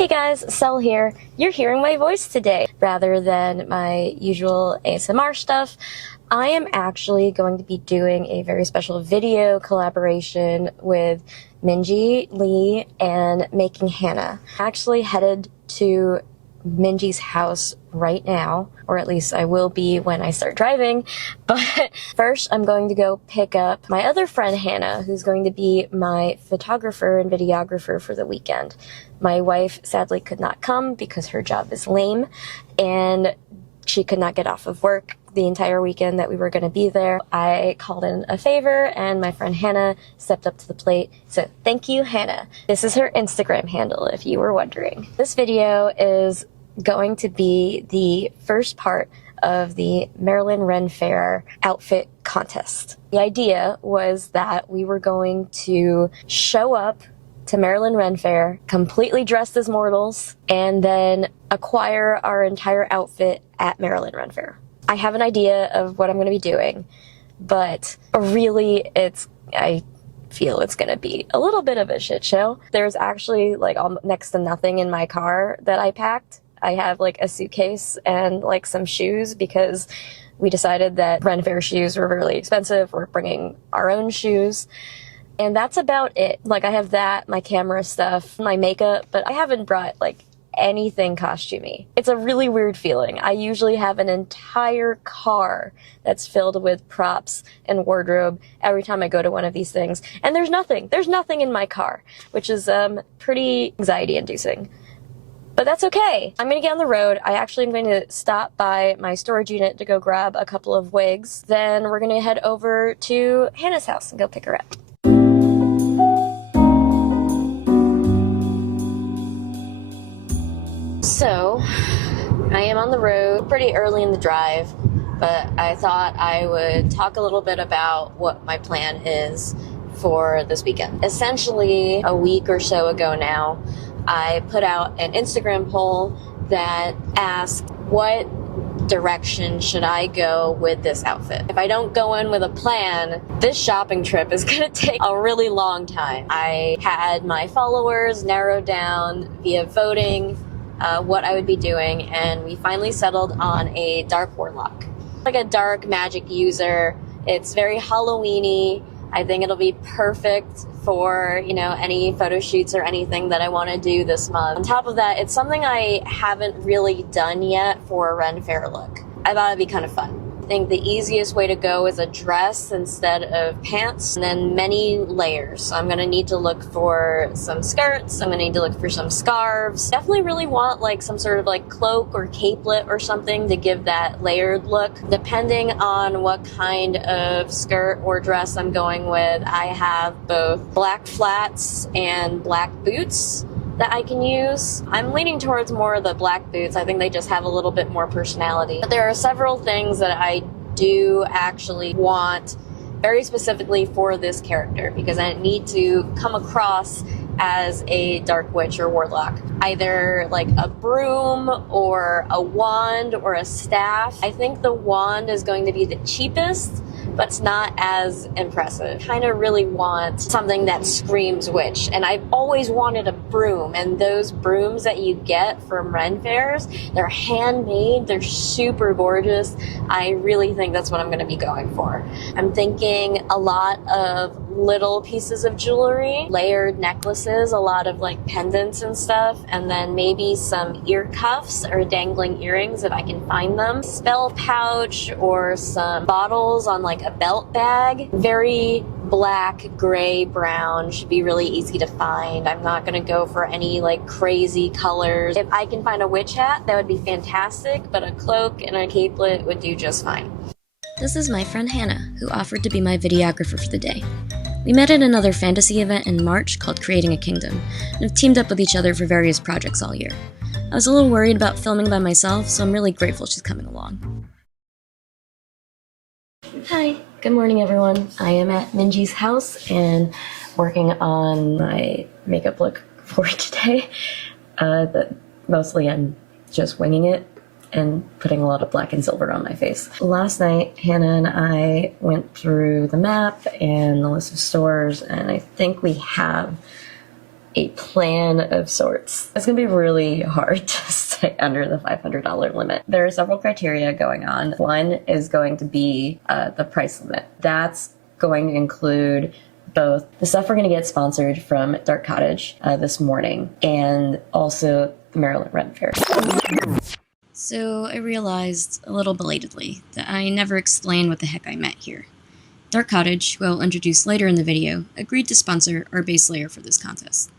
Hey guys, Cel here. You're hearing my voice today. Rather than my usual ASMR stuff, I am actually going to be doing a very special video collaboration with Minji, Lee, and Making Hannah. I'm actually headed to Minji's house right now, or at least I will be when I start driving, but first I'm going to go pick up my other friend Hannah, who's going to be my photographer and videographer for the weekend. My wife sadly could not come because her job is lame, and she could not get off of work the entire weekend that we were going to be there. I called in a favor and my friend Hannah stepped up to the plate. So thank you, Hannah. This is her Instagram handle if you were wondering. This video is going to be the first part of the Maryland Ren Fair outfit contest. The idea was that we were going to show up to Maryland Ren Fair completely dressed as mortals and then acquire our entire outfit at Maryland Ren Fair. I have an idea of what I'm going to be doing, but really I feel it's going to be a little bit of a shit show. There's actually like next to nothing in my car that I packed. I have like a suitcase and like some shoes because we decided that Ren Fair shoes were really expensive. We're bringing our own shoes. And that's about it. Like I have that, my camera stuff, my makeup, but I haven't brought like anything costumey. It's a really weird feeling. I usually have an entire car that's filled with props and wardrobe every time I go to one of these things. And there's nothing in my car, which is pretty anxiety inducing. But that's okay. I'm gonna get on the road. I actually am going to stop by my storage unit to go grab a couple of wigs. Then we're gonna head over to Hannah's house and go pick her up. So, I am on the road pretty early in the drive, but I thought I would talk a little bit about what my plan is for this weekend. Essentially, a week or so ago now, I put out an Instagram poll that asked what direction should I go with this outfit. If I don't go in with a plan, this shopping trip is gonna take a really long time. I had my followers narrowed down via voting what I would be doing, and we finally settled on a dark warlock. Like a dark magic user. It's very Halloween-y. I think it'll be perfect for, you know, any photo shoots or anything that I want to do this month. On top of that, it's something I haven't really done yet for a Ren Fair look. I thought it'd be kind of fun. I think the easiest way to go is a dress instead of pants, and then many layers. So I'm gonna need to look for some skirts, I'm gonna need to look for some scarves. Definitely really want like some sort of like cloak or capelet or something to give that layered look. Depending on what kind of skirt or dress I'm going with, I have both black flats and black boots that I can use. I'm leaning towards more of the black boots. I think they just have a little bit more personality. But there are several things that I do actually want very specifically for this character because I need to come across as a dark witch or warlock. Either like a broom or a wand or a staff. I think the wand is going to be the cheapest, but it's not as impressive. Kind of really want something that screams witch, and I've always wanted a broom, and those brooms that you get from Ren Fairs, they're handmade, they're super gorgeous. I really think that's what I'm gonna be going for. I'm thinking a lot of little pieces of jewelry, layered necklaces, a lot of like pendants and stuff, and then maybe some ear cuffs or dangling earrings if I can find them. Spell pouch or some bottles on like a belt bag. Very black, gray, brown, should be really easy to find. I'm not gonna go for any like crazy colors. If I can find a witch hat, that would be fantastic, but a cloak and a capelet would do just fine. This is my friend Hannah, who offered to be my videographer for the day. We met at another fantasy event in March called Creating a Kingdom, and have teamed up with each other for various projects all year. I was a little worried about filming by myself, so I'm really grateful she's coming along. Hi, good morning everyone. I am at Minji's house and working on my makeup look for today. But mostly I'm just winging it and putting a lot of black and silver on my face. Last night, Hannah and I went through the map and the list of stores, and I think we have a plan of sorts. It's gonna be really hard to stay under the $500 limit. There are several criteria going on. One is going to be the price limit. That's going to include both the stuff we're going to get sponsored from Dark Cottage this morning and also the Maryland Rent Fair. So I realized a little belatedly that I never explained what the heck I meant here. Dark Cottage, who I'll introduce later in the video, agreed to sponsor our base layer for this contest.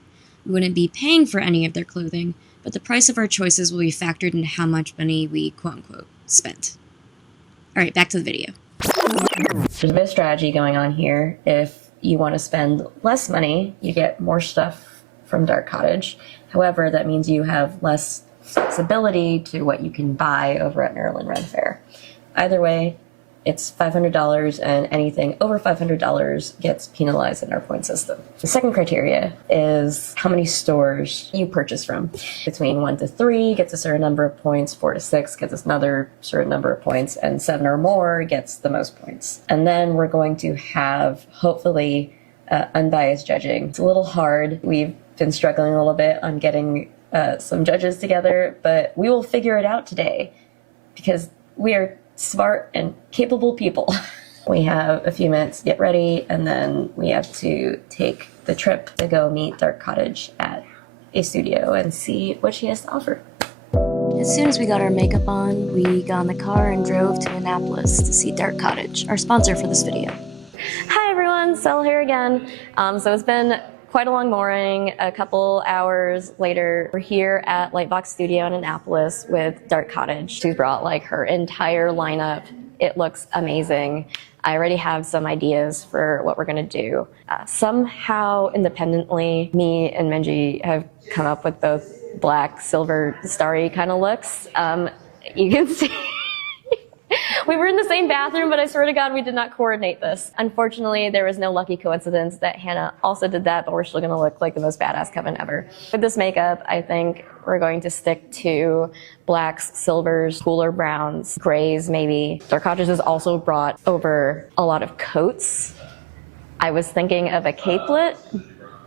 We wouldn't be paying for any of their clothing, but the price of our choices will be factored into how much money we quote-unquote spent. Alright, back to the video. There's a bit of strategy going on here. If you want to spend less money, you get more stuff from Dark Cottage. However, that means you have less flexibility to what you can buy over at Maryland Rent Fair. Either way, it's $500, and anything over $500 gets penalized in our point system. The second criteria is how many stores you purchase from. Between 1 to 3 gets a certain number of points, 4 to 6 gets another certain number of points, and 7 or more gets the most points. And then we're going to have, hopefully, unbiased judging. It's a little hard. We've been struggling a little bit on getting some judges together, but we will figure it out today because we are smart and capable people. We have a few minutes to get ready, and then we have to take the trip to go meet Dark Cottage at a studio and see what she has to offer. As soon as we got our makeup on, we got in the car and drove to Annapolis to see Dark Cottage, our sponsor for this video. Hi everyone, Sel here again. So it's been quite a long morning. A couple hours later, we're here at Lightbox Studio in Annapolis with Dark Cottage. She's brought like her entire lineup. It looks amazing. I already have some ideas for what we're gonna do. Somehow, independently, me and Minji have come up with both black, silver, starry kind of looks. You can see we were in the same bathroom, but I swear to God, we did not coordinate this. Unfortunately, there was no lucky coincidence that Hannah also did that, but we're still gonna look like the most badass Coven ever. With this makeup, I think we're going to stick to blacks, silvers, cooler browns, grays maybe. Dark Cottage has also brought over a lot of coats. I was thinking of a capelet,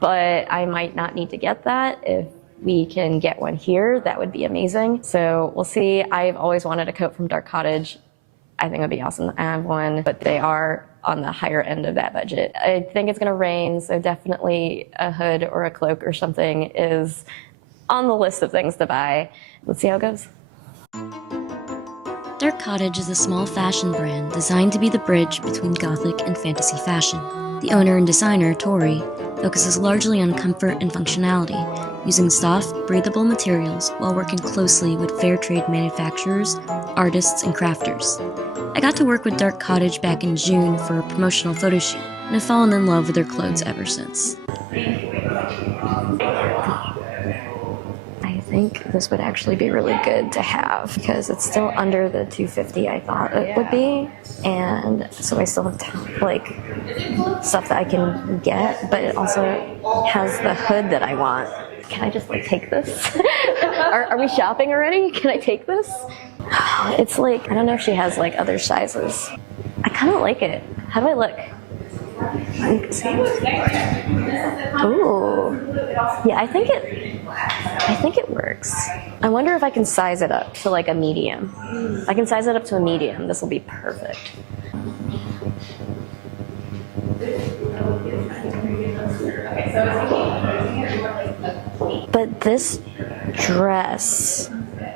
but I might not need to get that. If we can get one here, that would be amazing. So we'll see. I've always wanted a coat from Dark Cottage. I think it would be awesome to have one, but they are on the higher end of that budget. I think it's gonna rain, so definitely a hood or a cloak or something is on the list of things to buy. Let's see how it goes. Dark Cottage is a small fashion brand designed to be the bridge between gothic and fantasy fashion. The owner and designer, Tori, focuses largely on comfort and functionality, using soft, breathable materials while working closely with fair trade manufacturers, artists, and crafters. I got to work with Dark Cottage back in June for a promotional photo shoot, and I've fallen in love with their clothes ever since. I think this would actually be really good to have because it's still under the $250 I thought it would be, and so I still have like stuff that I can get, but it also has the hood that I want. Can I just like take this? Are we shopping already? Can I take this? It's like, I don't know if she has like other sizes. I kind of like it. How do I look? Ooh. Yeah, I think it works. I wonder if I can size it up to like a medium. If I can size it up to a medium, this will be perfect. But this dress,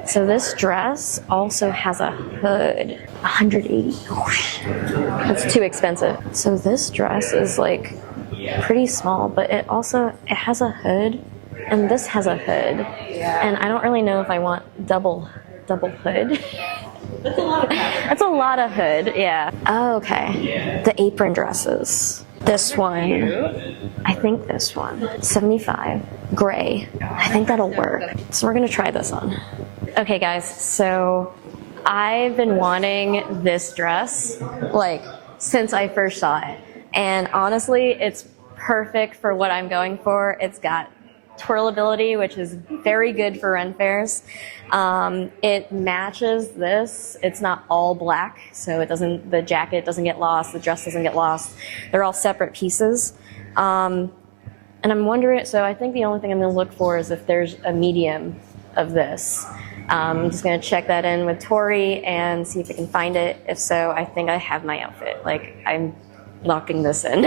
so this dress also has a hood. 180. That's too expensive. So this dress is like pretty small, but it has a hood, and this has a hood. And I don't really know if I want double hood. That's a lot of hood, yeah. Oh, okay. The apron dresses. This one, I think this one, 75, gray. I think that'll work. So we're gonna try this on. Okay guys, so I've been wanting this dress like since I first saw it. And honestly, it's perfect for what I'm going for. It's got twirlability, which is very good for run fairs. It matches this. It's not all black, so the jacket doesn't get lost, the dress doesn't get lost. They're all separate pieces. And And I'm wondering, so I think the only thing I'm going to look for is if there's a medium of this. I'm just going to check that in with Tori and see if I can find it. If so, I think I have my outfit. Like, I'm locking this in.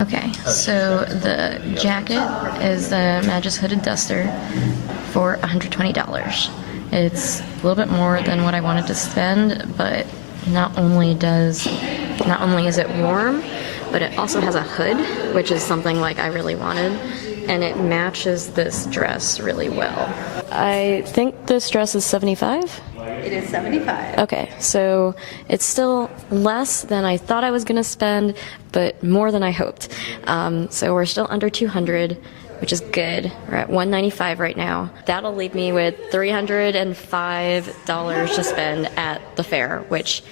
Okay, so the jacket is the Magis Hooded Duster for $120. It's a little bit more than what I wanted to spend, but not only is it warm, but it also has a hood, which is something like I really wanted, and it matches this dress really well. I think this dress is $75? It is $75. Okay, so it's still less than I thought I was going to spend, but more than I hoped. So we're still under $200, which is good. We're at $195 right now. That'll leave me with $305 to spend at the fair, which,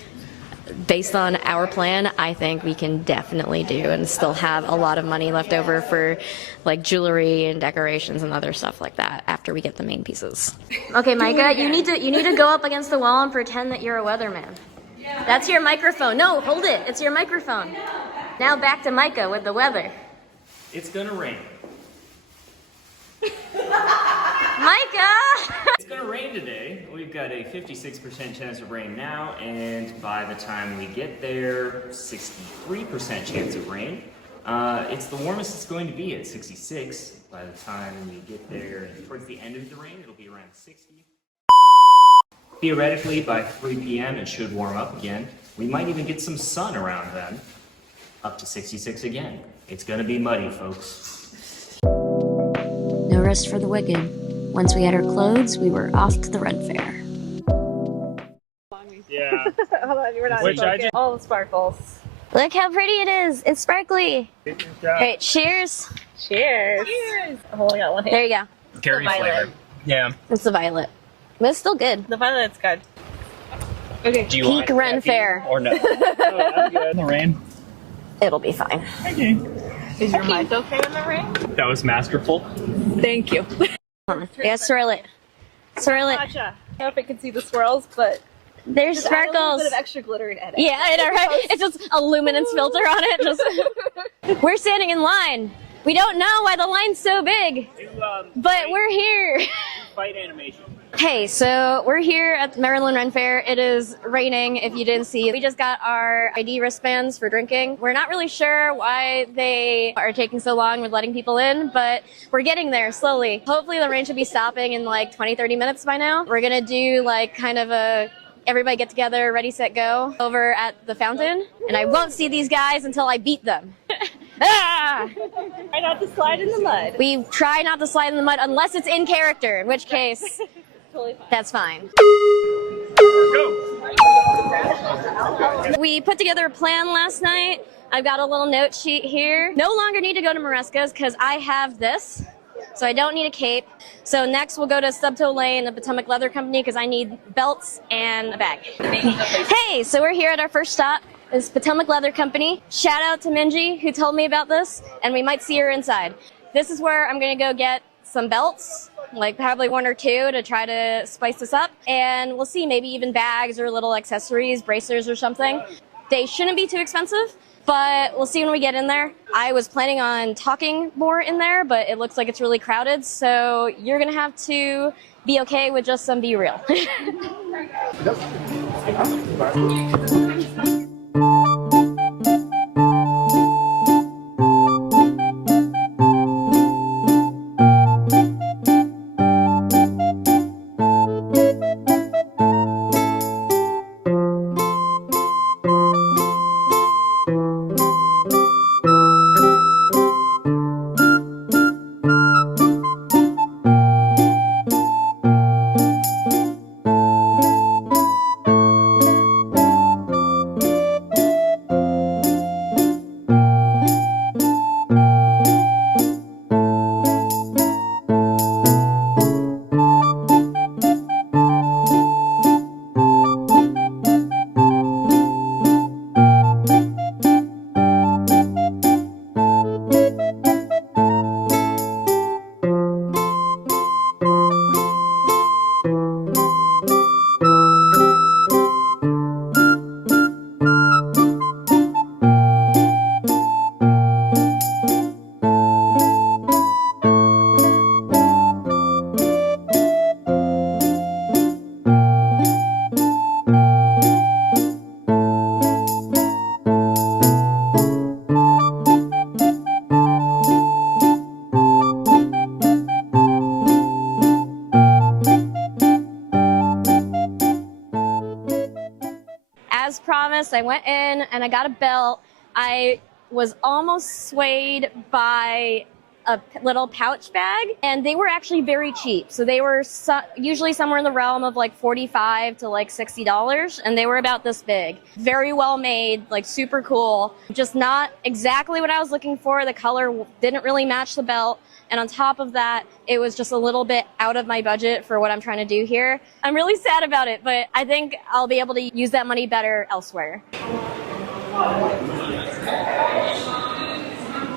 based on our plan, I think we can definitely do and still have a lot of money left over for like jewelry and decorations and other stuff like that after we get the main pieces. Okay, Micah, you need to go up against the wall and pretend that you're a weatherman. That's your microphone. No, hold it. It's your microphone. Now back to Micah with the weather. It's gonna rain. Micah! It's gonna rain today. We've got a 56% chance of rain now, and by the time we get there, 63% chance of rain. It's the warmest it's going to be at 66. By the time we get there, towards the end of the rain, it'll be around 60. Theoretically, by 3 p.m. it should warm up again. We might even get some sun around then. Up to 66 again. It's gonna be muddy, folks. No rest for the wicked. Once we had our clothes, we were off to the Red Fair. Yeah. Hold on, we're not Which I focused. All the sparkles. Look how pretty it is. It's sparkly. Alright, cheers. Cheers. Cheers. I've only got one hand. There you go. Curry violet. flavor. Yeah. It's the violet. But it's still good. The violet's good. Okay. Do you Peak want Ren Fair. or no? Oh, I'm good. In the rain. It'll be fine. Okay. Is your mic okay in the rain? That was masterful. Thank you. Yeah, swirl it. Swirl it. Gotcha. I don't know if I can see the swirls, but There's just add a little sparkles. bit of extra glitter and edit. Yeah, I know, right? It's just a luminance filter on it. Just we're standing in line. We don't know why the line's so big, but we're here. Fight animation. Hey, so we're here at the Maryland Ren Fair. It is raining, if you didn't see. We just got our ID wristbands for drinking. We're not really sure why they are taking so long with letting people in, but we're getting there slowly. Hopefully the rain should be stopping in like 20-30 minutes by now. We're gonna do like kind of a everybody get together, ready, set, go over at the fountain, and I won't see these guys until I beat them. Ah! Try not to slide in the mud. We try not to slide in the mud unless it's in character, in which case Totally fine. that's fine. Go. We put together a plan last night. I've got a little note sheet here. No longer need to go to Maresca's because I have this, so I don't need a cape. So next we'll go to Stubtoe Lane, the Potomac Leather Company, because I need belts and a bag. Hey, so we're here at our first stop. This is Potomac Leather Company. Shout out to Minji who told me about this, and we might see her inside. This is where I'm gonna go get some belts, like probably one or two to try to spice this up. And we'll see, maybe even bags or little accessories, bracers or something. They shouldn't be too expensive, but we'll see when we get in there. I was planning on talking more in there, but it looks like it's really crowded. So you're gonna have to be okay with just some Be Real. promised, I went in and I got a belt. I was almost swayed by a little pouch bag, and they were actually very cheap. So they were usually somewhere in the realm of like $45 to like $60, and they were about this big. Very well made, like super cool. Just not exactly what I was looking for. The color didn't really match the belt. And on top of that, it was just a little bit out of my budget for what I'm trying to do here. I'm really sad about it, but I think I'll be able to use that money better elsewhere.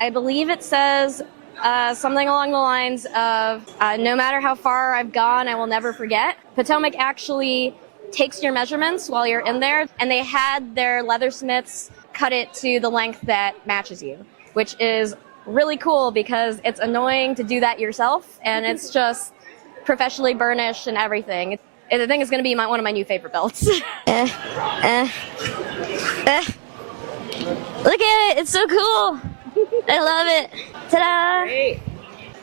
I believe it says something along the lines of, no matter how far I've gone, I will never forget. Potomac actually takes your measurements while you're in there, and they had their leathersmiths cut it to the length that matches you, which is really cool because it's annoying to do that yourself, and it's just professionally burnished and everything. I think it's going to be one of my new favorite belts. Look at it, it's so cool. I love it. Ta-da! Great.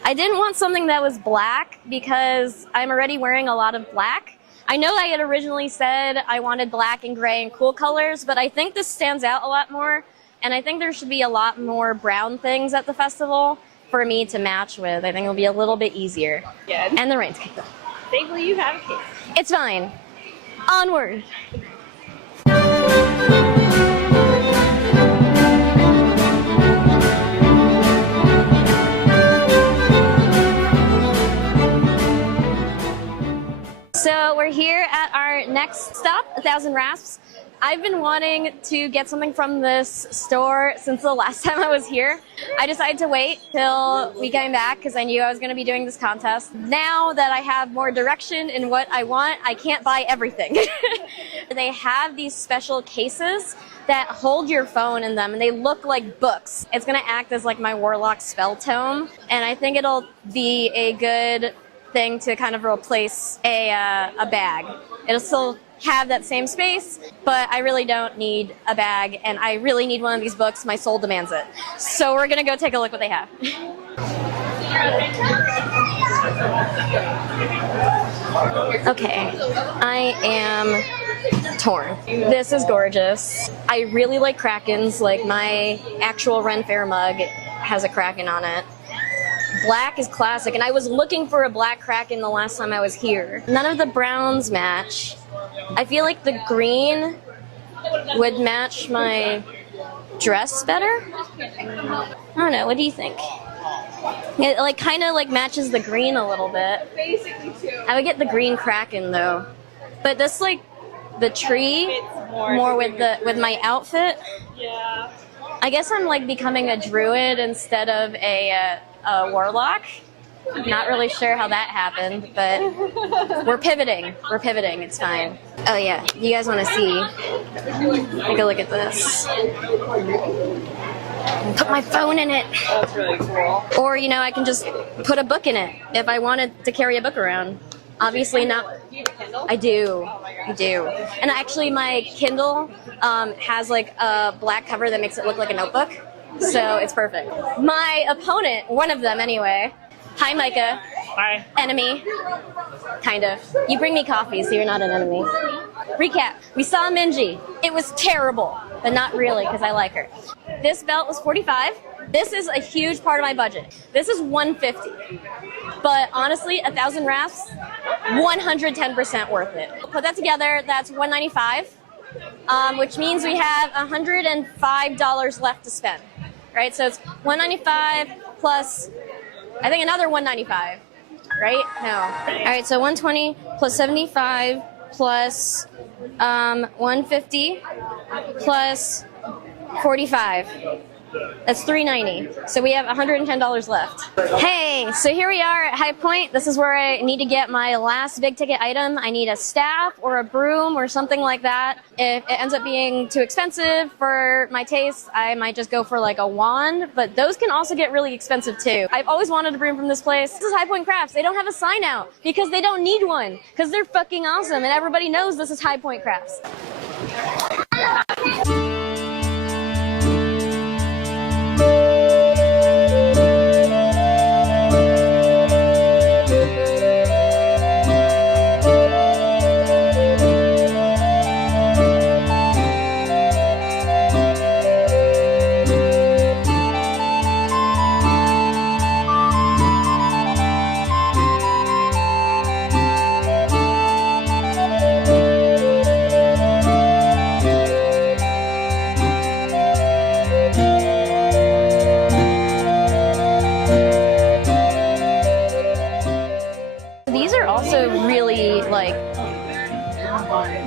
I didn't want something that was black because I'm already wearing a lot of black. I know I had originally said I wanted black and gray and cool colors, but I think this stands out a lot more, and I think there should be a lot more brown things at the festival for me to match with. I think it'll be a little bit easier. Yeah. And the rain's kicked up. Thankfully you have a case. It's fine. Onward. So we're here at our next stop, 1000 Rasps. I've been wanting to get something from this store since the last time I was here. I decided to wait till we came back because I knew I was going to be doing this contest. Now that I have more direction in what I want, I can't buy everything. They have these special cases that hold your phone in them, and they look like books. It's going to act as like my Warlock spell tome, and I think it'll be a good thing to kind of replace a bag. It'll still have that same space, but I really don't need a bag, and I really need one of these books. My soul demands it. So we're gonna go take a look what they have. Okay, I am torn. This is gorgeous. I really like Krakens. Like my actual Ren Fair mug has a Kraken on it. Black is classic, and I was looking for a black Kraken the last time I was here. None of the browns match. I feel like the green would match my dress better. I don't know, what do you think? It like kind of like matches the green a little bit. I would get the green Kraken though. But this like the tree more with my outfit. Yeah. I guess I'm like becoming a druid instead of a warlock. Not really sure how that happened, but we're pivoting. We're pivoting. It's fine. Oh yeah, you guys want to see? Take a look at this. Put my phone in it. That's really cool. Or, you know, I can just put a book in it if I wanted to carry a book around. Obviously not. Do you have a Kindle? I do. Oh my gosh. I do. And actually my Kindle has like a black cover that makes it look like a notebook. So it's perfect. My opponent, one of them anyway. Hi, Micah. Hi. Enemy. Kind of. You bring me coffee, so you're not an enemy. Recap. We saw Minji. It was terrible, but not really, because I like her. This belt was $45. This is a huge part of my budget. This is $150. But honestly, 1000 Rasps, 110% worth it. Put that together, that's $195, which means we have $105 left to spend. Right? So it's $195 plus, I think, another $195. Right? No. All right, so 120 plus 75 plus 150 plus 45. That's $390. So we have $110 left. Hey, so here we are at High Point. This is where I need to get my last big ticket item. I need a staff or a broom or something like that. If it ends up being too expensive for my taste, I might just go for like a wand, but those can also get really expensive too. I've always wanted a broom from this place. This is High Point Crafts. They don't have a sign out because they don't need one because they're fucking awesome and everybody knows this is High Point Crafts.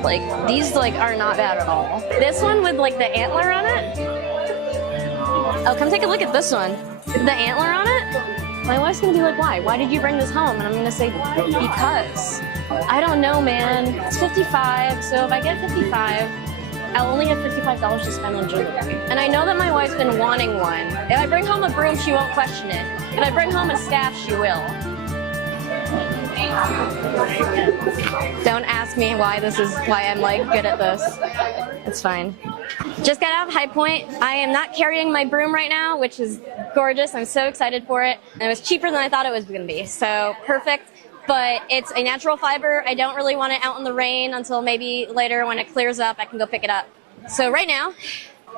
Like, these like are not bad at all. This one with like the antler on it. Oh, come take a look at this one. The antler on it. My wife's gonna be like, why? Why did you bring this home? And I'm gonna say, because. I don't know, man. It's 55, so if I get 55, I'll only have $55 to spend on jewelry. And I know that my wife's been wanting one. If I bring home a broom, she won't question it. If I bring home a staff, she will. Don't ask me why I'm like good at this. It's fine. Just got out of High Point. I am not carrying my broom right now, which is gorgeous. I'm so excited for it. And it was cheaper than I thought it was gonna be, so perfect. But it's a natural fiber. I don't really want it out in the rain until maybe later when it clears up, I can go pick it up. So right now,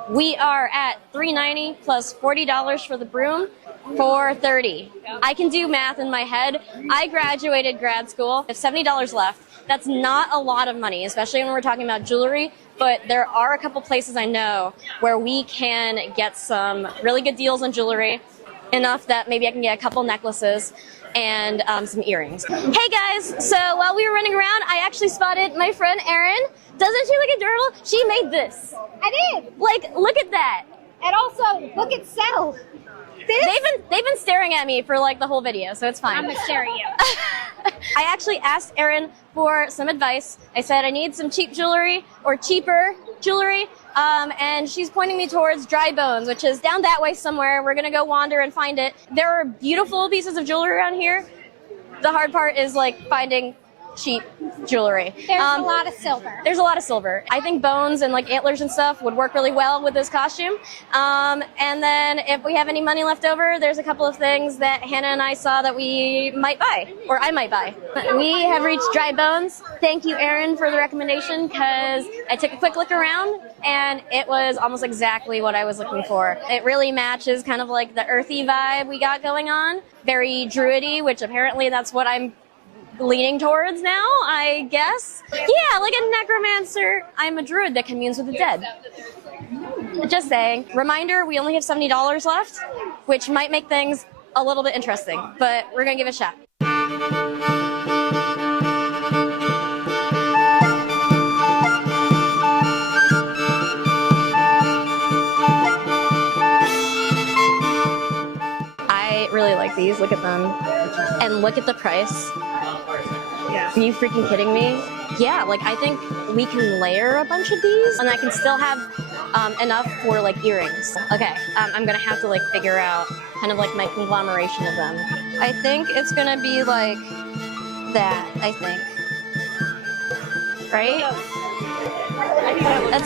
we are at $3.90 plus $40 for the broom, $4.30. I can do math in my head. I graduated grad school, I have $70 left. That's not a lot of money, especially when we're talking about jewelry, but there are a couple places I know where we can get some really good deals on jewelry, enough that maybe I can get a couple necklaces and some earrings. Hey guys, so while we were running around, I actually spotted my friend Erin. Doesn't she look adorable? She made this. I did. Like, look at that. And also, look at Settle. They've been staring at me for like the whole video, so it's fine. I'm gonna stare at you. I actually asked Erin for some advice. I said I need some cheap jewelry or cheaper jewelry. And she's pointing me towards Dry Bones, which is down that way somewhere. We're gonna go wander and find it. There are beautiful pieces of jewelry around here. The hard part is like finding cheap jewelry. There's a lot of silver. There's a lot of silver. I think bones and like antlers and stuff would work really well with this costume. And then if we have any money left over, there's a couple of things that Hannah and I saw that we might buy, or I might buy. We have reached Dry Bones. Thank you, Erin, for the recommendation, because I took a quick look around and it was almost exactly what I was looking for. It really matches kind of like the earthy vibe we got going on. Very druidy, which apparently that's what I'm leaning towards now, I guess. Yeah, like a necromancer. I'm a druid that communes with the dead. Just saying. Reminder, we only have $70 left, which might make things a little bit interesting, but we're gonna give it a shot. I really like these. Look at them. And look at the price. Yeah. Are you freaking kidding me? Yeah, like I think we can layer a bunch of these and I can still have enough for like earrings. Okay, I'm gonna have to like figure out kind of like my conglomeration of them. I think it's gonna be like that, I think. Right? That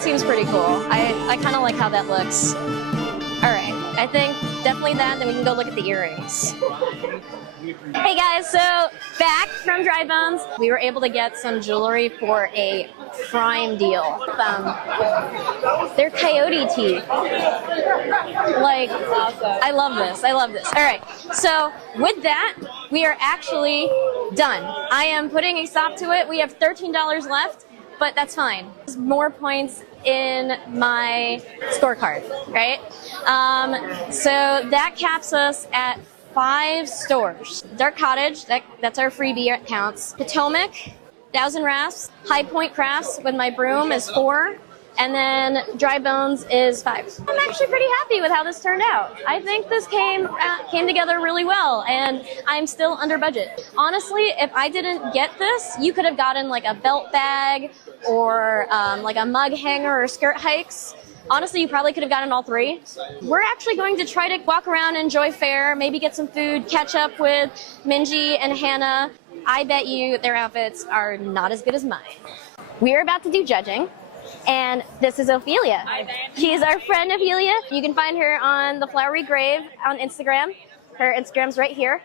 seems pretty cool. I kind of like how that looks. All right, I think definitely that, then we can go look at the earrings. Hey guys, so back from Dry Bones, we were able to get some jewelry for a prime deal. They're coyote teeth. Like, I love this. I love this. All right, so with that, we are actually done. I am putting a stop to it. We have $13 left, but that's fine. There's more points in my scorecard, right? So that caps us at 5 stores. Dark Cottage, that's our freebie counts. Potomac, Thousand Rafts, High Point Crafts with my broom is 4, and then Dry Bones is 5. I'm actually pretty happy with how this turned out. I think this came together really well, and I'm still under budget. Honestly, if I didn't get this, you could have gotten like a belt bag or like a mug hanger or skirt hikes. Honestly, you probably could have gotten all 3. We're actually going to try to walk around, enjoy Faire, maybe get some food, catch up with Minji and Hannah. I bet you their outfits are not as good as mine. We're about to do judging, and this is Ophelia. She's our friend Ophelia. You can find her on The Flowery Grave on Instagram. Her Instagram's right here.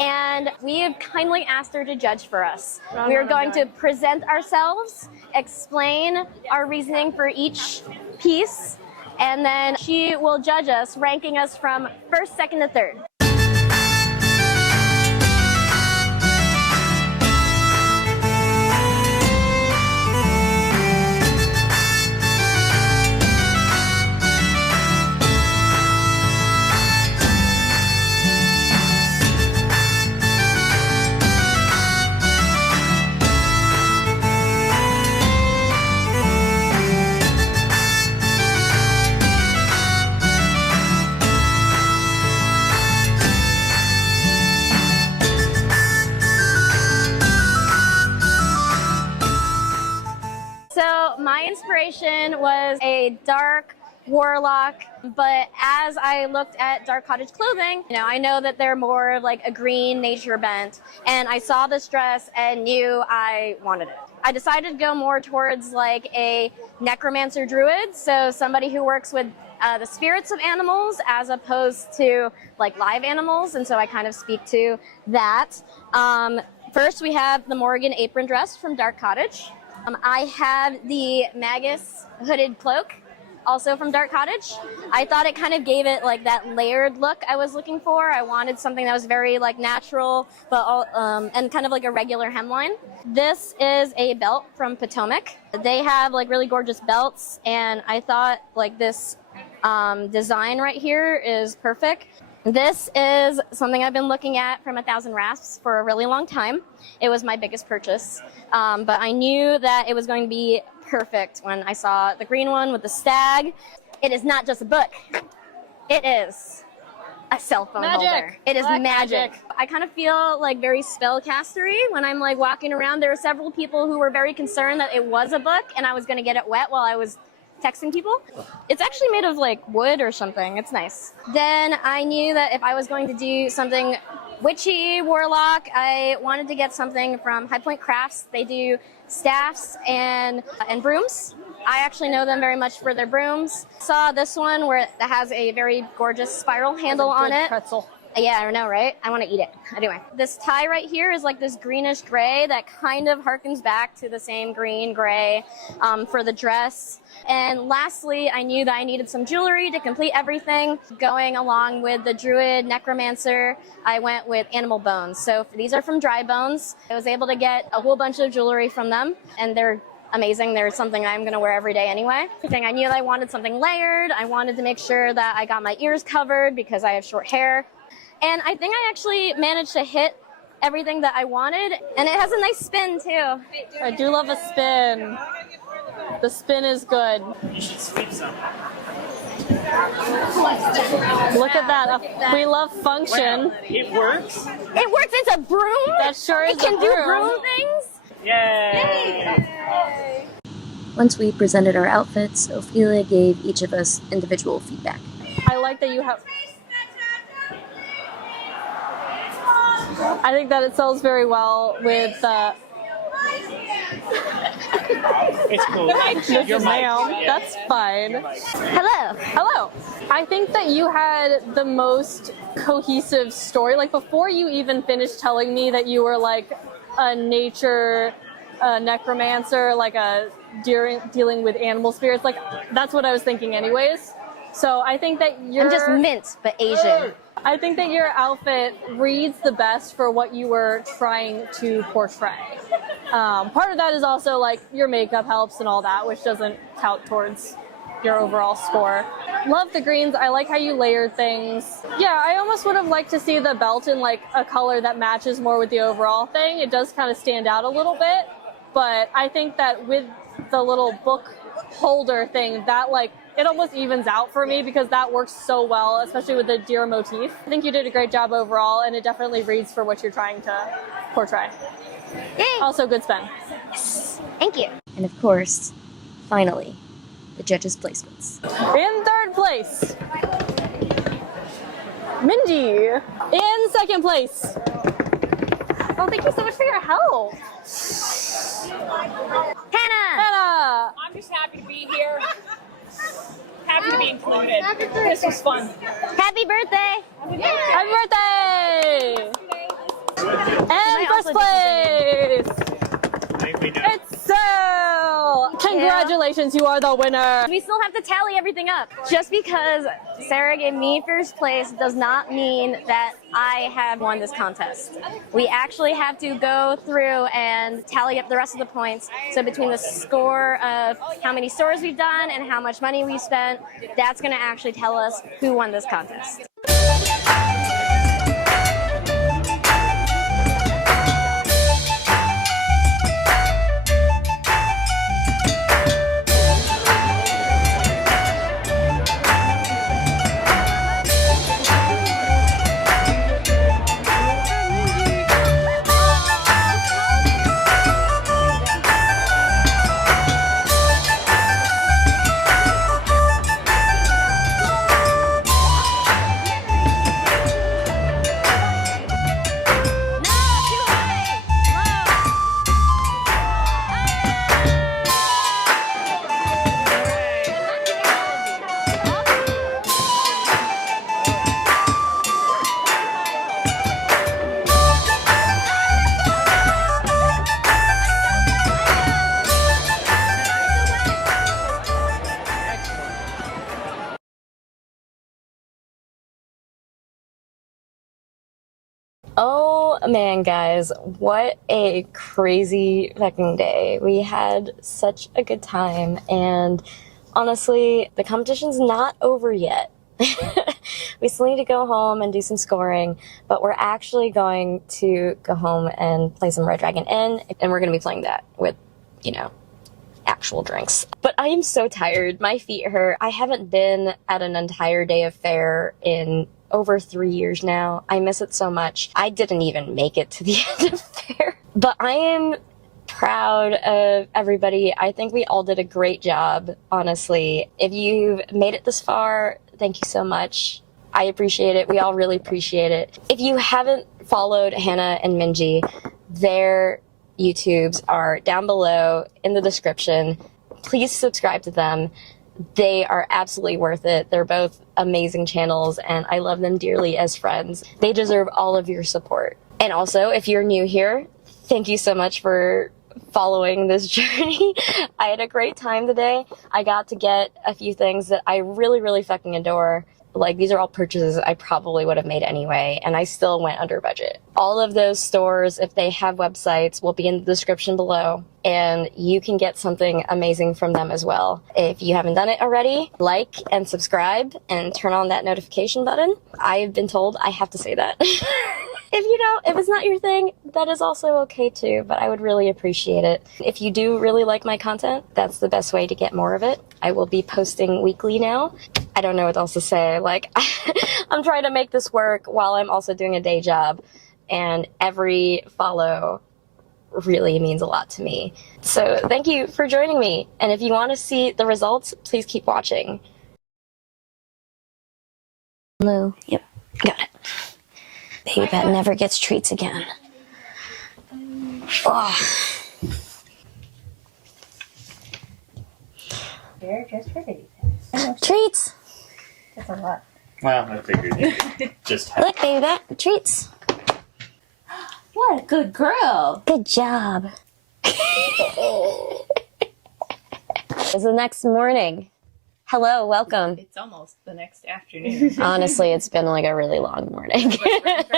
And we have kindly asked her to judge for us. We are going to present ourselves, explain our reasoning for each piece, and then she will judge us, ranking us from 1st, 2nd to 3rd. inspiration was a dark warlock, but as I looked at dark cottage clothing, I know that they're more like a green nature bent, and I saw this dress and knew I wanted it. I decided to go more towards like a necromancer druid, so somebody who works with the spirits of animals as opposed to like live animals, and so I kind of speak to that. First, we have the Morrigan apron dress from Dark Cottage. I have the Magus hooded cloak, also from Dark Cottage. I thought it kind of gave it like that layered look I was looking for. I wanted something that was very like natural, but and kind of like a regular hemline. This is a belt from Potomac. They have like really gorgeous belts, and I thought like this design right here is perfect. This is something I've been looking at from 1,000 Rasps for a really long time. It was my biggest purchase, but I knew that it was going to be perfect when I saw the green one with the stag. It is not just a book. It is a cell phone holder. It is magic. I kind of feel like very spellcastery when I'm like walking around. There were several people who were very concerned that it was a book and I was going to get it wet while I was texting people. It's actually made of like wood or something. It's nice. Then I knew that if I was going to do something witchy, warlock, I wanted to get something from High Point Crafts. They do staffs and brooms. I actually know them very much for their brooms. Saw this one where it has a very gorgeous spiral handle on it. Pretzel. Yeah, I know, right? I want to eat it. Anyway, this tie right here is like this greenish gray that kind of harkens back to the same green gray for the dress. And lastly, I knew that I needed some jewelry to complete everything. Going along with the druid necromancer, I went with animal bones. So these are from Dry Bones. I was able to get a whole bunch of jewelry from them, and they're amazing. They're something I'm going to wear every day anyway. I knew that I wanted something layered. I wanted to make sure that I got my ears covered because I have short hair. And I think I actually managed to hit everything that I wanted, and it has a nice spin too. I do love a spin. The spin is good. You should sweep some. Look at that. We love function. It works. It works. It's a broom. That sure is It can a do broom. broom things. Yay! Once we presented our outfits, Ophelia gave each of us individual feedback. I like that you have... I think that it sells very well with It's cool. Your mic. ma'am. That's fine. Hello. Hello. I think that you had the most cohesive story. Like before you even finished telling me that you were like a nature necromancer, like a dealing with animal spirits, like that's what I was thinking anyways. So I think that I'm just mint, but Asian. I think that your outfit reads the best for what you were trying to portray. Part of that is also like your makeup helps and all that, which doesn't count towards your overall score. Love the greens. I like how you layered things. Yeah, I almost would have liked to see the belt in like a color that matches more with the overall thing. It does kind of stand out a little bit, but I think that with the little book holder thing, that like it almost evens out for me because that works so well, especially with the deer motif. I think you did a great job overall, and it definitely reads for what you're trying to portray. Yay! Also, good spin. Yes. Thank you. And of course, finally, the judges' placements. In third place, Mindy. In second place. Oh, thank you so much for your help. Hannah. Hannah. I'm just happy to be here. Happy to be included. This was fun. Happy birthday. Happy birthday. And first place. Etsuo. Congratulations, you are the winner. We still have to tally everything up. Just because Sarah gave me first place does not mean that I have won this contest. We actually have to go through and tally up the rest of the points. So between the score of how many stores we've done and how much money we spent, that's going to actually tell us who won this contest. Oh man, guys, what a crazy fucking day. We had such a good time, and honestly, the competition's not over yet. We still need to go home and do some scoring, but we're actually going to go home and play some Red Dragon Inn, and we're going to be playing that with, you know, actual drinks. But I am so tired. My feet hurt. I haven't been at an entire day of Faire in over 3 years now. I miss it so much. I didn't even make it to the end of Faire. But I am proud of everybody. I think we all did a great job, honestly. If you've made it this far, thank you so much. I appreciate it. We all really appreciate it. If you haven't followed Hannah and Minji, their YouTubes are down below in the description. Please subscribe to them. They are absolutely worth it. They're both amazing channels, and I love them dearly as friends. They deserve all of your support. And also, if you're new here, thank you so much for following this journey. I had a great time today. I got to get a few things that I really, really fucking adore. Like, these are all purchases I probably would have made anyway, and I still went under budget. All of those stores, if they have websites, will be in the description below, and you can get something amazing from them as well. If you haven't done it already, like and subscribe and turn on that notification button. I've been told I have to say that. If it's not your thing, that is also okay too, but I would really appreciate it. If you do really like my content, that's the best way to get more of it. I will be posting weekly now. I don't know what else to say. Like, I'm trying to make this work while I'm also doing a day job, and every follow really means a lot to me. So thank you for joining me. And if you want to see the results, please keep watching. Hello. Yep, got it. Baby bat never gets treats again. Oh. They're just for baby. Treats! That's a lot. Well, I figured it just happened. Look, baby bat, treats. What a good girl. Good job. It's the next morning. Hello, welcome. It's almost the next afternoon. Honestly, it's been like a really long morning.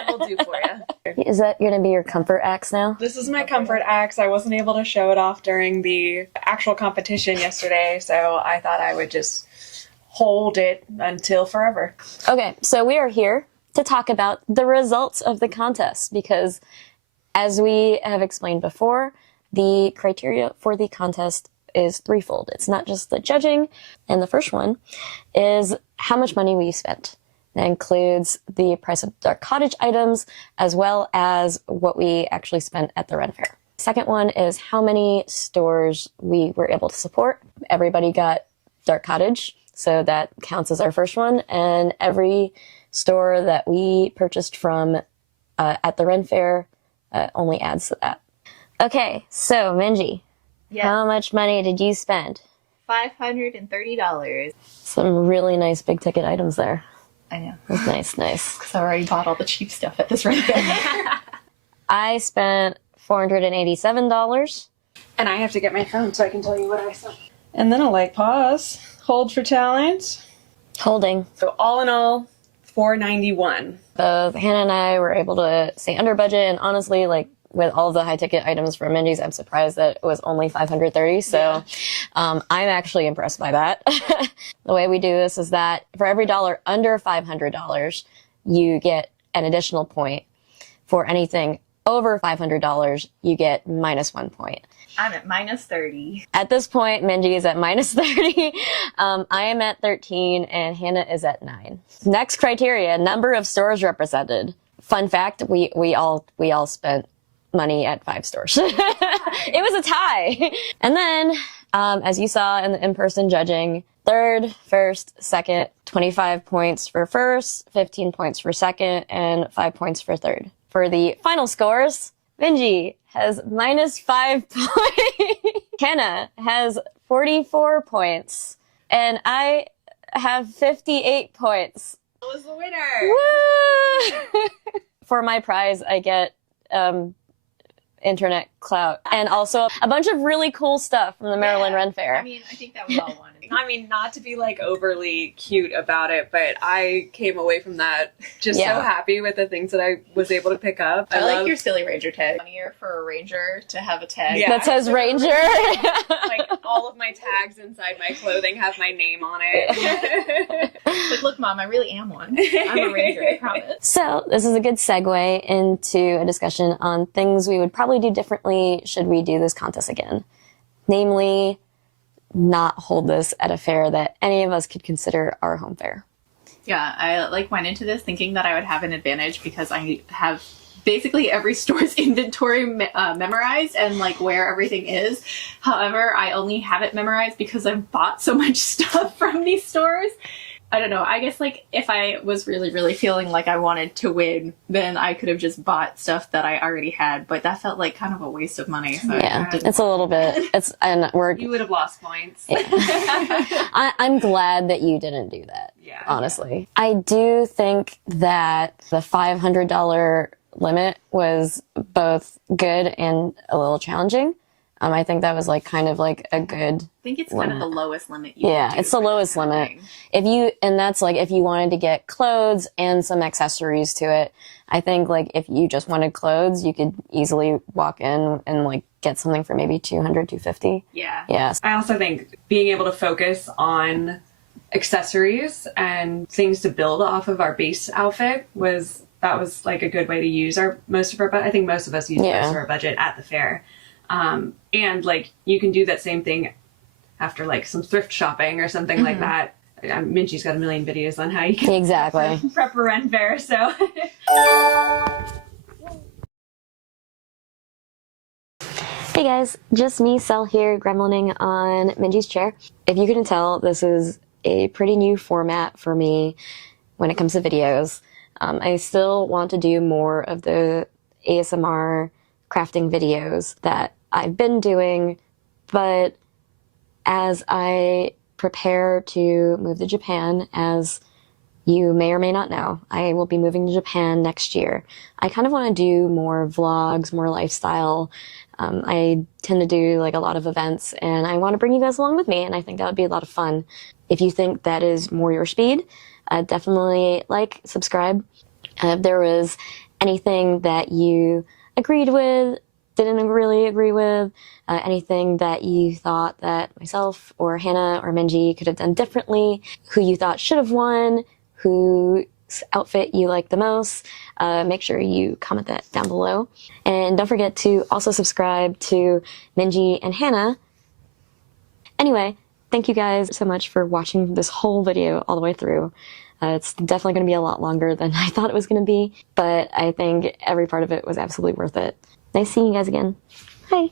We'll do for you. Is that going to be your comfort axe now? This is my comfort axe. I wasn't able to show it off during the actual competition yesterday, so I thought I would just hold it until forever. Okay, so we are here to talk about the results of the contest because, as we have explained before, the criteria for the contest is threefold. It's not just the judging, and the first one is how much money we spent. That includes the price of our cottage items as well as what we actually spent at the Ren Fair. Second one is how many stores we were able to support. Everybody got Dark Cottage, so that counts as our first one, and every store that we purchased from at the Ren Fair only adds to that. Okay, so Minji, Yes. how much money did you spend? $530. Some really nice big ticket items there. I know. That's nice, nice. Because I already bought all the cheap stuff at this rate. I spent $487. And I have to get my phone so I can tell you what I saw. And then I'll pause, hold for talent. Holding. So all in all, $491. Both Hannah and I were able to stay under budget, and honestly, with all the high ticket items from Minji's, I'm surprised that it was only $530. So I'm actually impressed by that. The way we do this is that for every dollar under $500, you get an additional point. For anything over $500, you get -1 point. I'm at -30. At this point, Minji is at -30. I am at 13, and Hannah is at 9. Next criteria: number of stores represented. Fun fact: we all spent money at 5 stores. It was a tie. And then, as you saw in the in-person judging, third, first, second, 25 points for first, 15 points for second, and 5 points for third. For the final scores, Minji has -5 points. Hannah has 44 points. And I have 58 points. I was the winner. Woo! For my prize, I get internet clout and also a bunch of really cool stuff from the Maryland Ren Fair. I mean, I think that we all wanted. I mean, not to be like overly cute about it, but I came away from that just so happy with the things that I was able to pick up. I like your silly ranger tag. Funnier for a ranger to have a tag that says ranger. Like all of my tags inside my clothing have my name on it. Like, look, Mom, I really am one. I'm a ranger, I promise. So this is a good segue into a discussion on things we would probably do differently should we do this contest again. Namely, not hold this at a fair that any of us could consider our home fair. Yeah, I like went into this thinking that I would have an advantage because I have basically every store's inventory memorized and like where everything is. However, I only have it memorized because I've bought so much stuff from these stores. I don't know. I guess like if I was really, really feeling like I wanted to win, then I could have just bought stuff that I already had. But that felt like kind of a waste of money. So Yeah, it's a little bit. You would have lost points. Yeah. I'm glad that you didn't do that. Yeah. Honestly, I do think that the $500 limit was both good and a little challenging. I think that was like kind of like a good. I think it's limit. kind of the lowest limit. Yeah, it's the lowest limit. And that's like if you wanted to get clothes and some accessories to it. I think like if you just wanted clothes, you could easily walk in and like get something for maybe $200, $250. Yeah. Yes. I also think being able to focus on accessories and things to build off of our base outfit was like a good way to use most of our budget. I think most of us use most of our budget at the fair. And like you can do that same thing after like some thrift shopping or something like that. Minji's got a million videos on how you can prep a rent fair. So Hey guys, just me, Sel here, gremlining on Minji's chair. If you couldn't tell, this is a pretty new format for me when it comes to videos. I still want to do more of the ASMR crafting videos that I've been doing, but as I prepare to move to Japan, as you may or may not know, I will be moving to Japan next year. I kind of want to do more vlogs, more lifestyle. I tend to do like a lot of events and I want to bring you guys along with me, and I think that would be a lot of fun. If you think that is more your speed, definitely like, subscribe. If there was anything that you agreed with, didn't really agree with, anything that you thought that myself or Hannah or Minji could have done differently, who you thought should have won, whose outfit you like the most, make sure you comment that down below. And don't forget to also subscribe to Minji and Hannah. Anyway, thank you guys so much for watching this whole video all the way through. It's definitely going to be a lot longer than I thought it was going to be, but I think every part of it was absolutely worth it. Nice seeing you guys again. Bye.